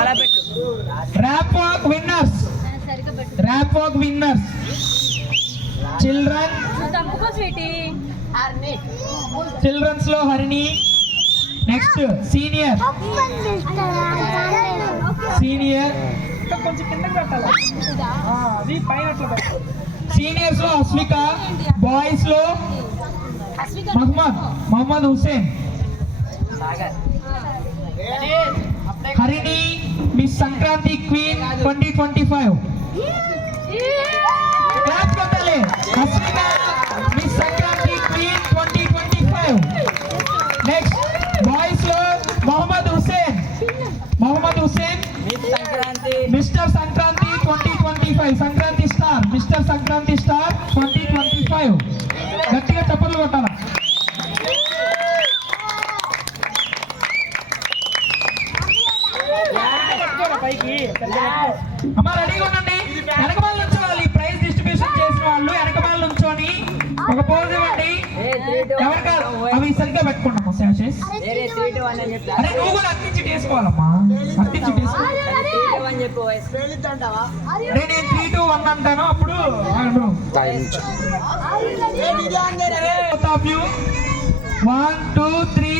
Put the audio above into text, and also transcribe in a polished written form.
అలా పెట్టు. Ramp walk winners children's లో హరిణి. నెక్స్ట్ సీనియర్ కొంచెం కిందకి పెట్టాలి. అది పైన సీనియర్స్ లో అస్విక, బాయ్స్ లో Mohammed Hussain, Harini miss Sankranti queen 2025. Claps కొట్టాలి. Aswika miss Sankranti queen 2025. Next boys లో Mohammed Hussain mister Sankranti 2025. Sankranti star mister Sankranti star 2025. గట్టిగా చప్పట్లు కొట్టాలా. అమ్మా రెడీగా ఉండండి. వెనకమాల నుంచోవాలి. ప్రైజ్ డిస్ట్రిబ్యూషన్ చేసిన వాళ్ళు వెనకమాల నుంచోని ఒక పోజ్ ఇవ్వండి. ఎవరికాదు అవి సరిగ్గా పెట్టుకుంటాము. శాషెస్ అరే నువ్వు కూడా అట్టించి వేసుకోవాలమ్మా. అట్టించి అరే నేను 3, 2, 1 అంటాను. అప్పుడు 1, 2, 3